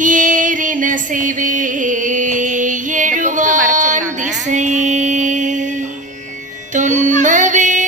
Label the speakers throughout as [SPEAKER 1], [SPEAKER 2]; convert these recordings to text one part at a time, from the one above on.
[SPEAKER 1] ஏறின செய்வே எழுவான் திசை. தொன்மவேரின்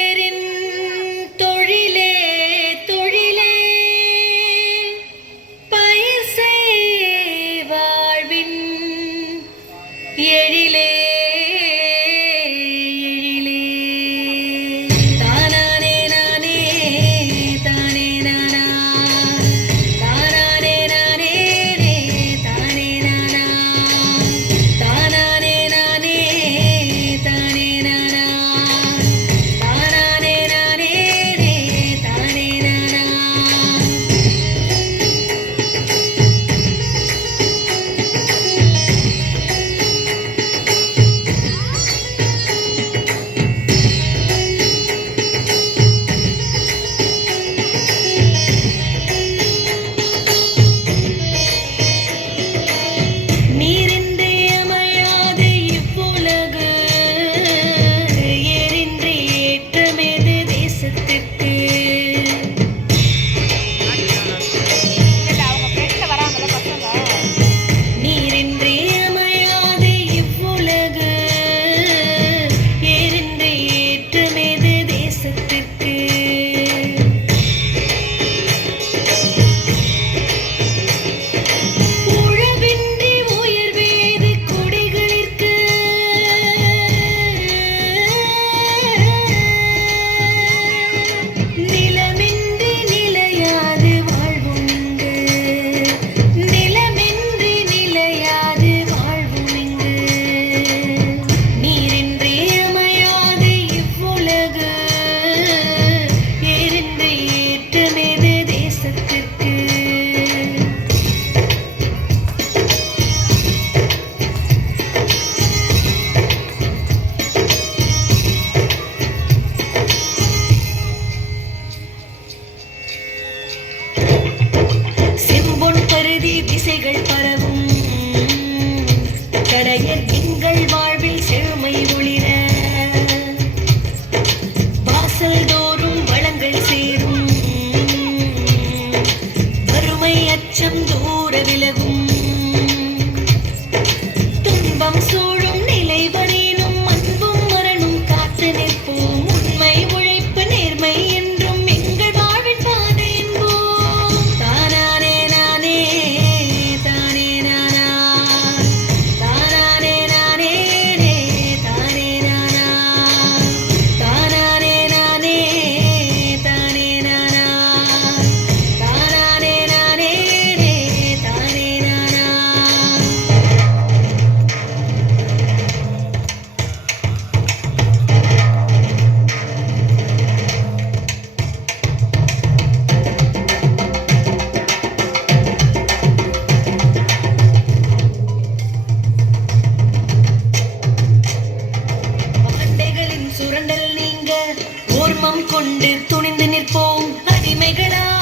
[SPEAKER 1] ஓர்மம் துணிந்து நிற்போம்
[SPEAKER 2] அடிமைகளா.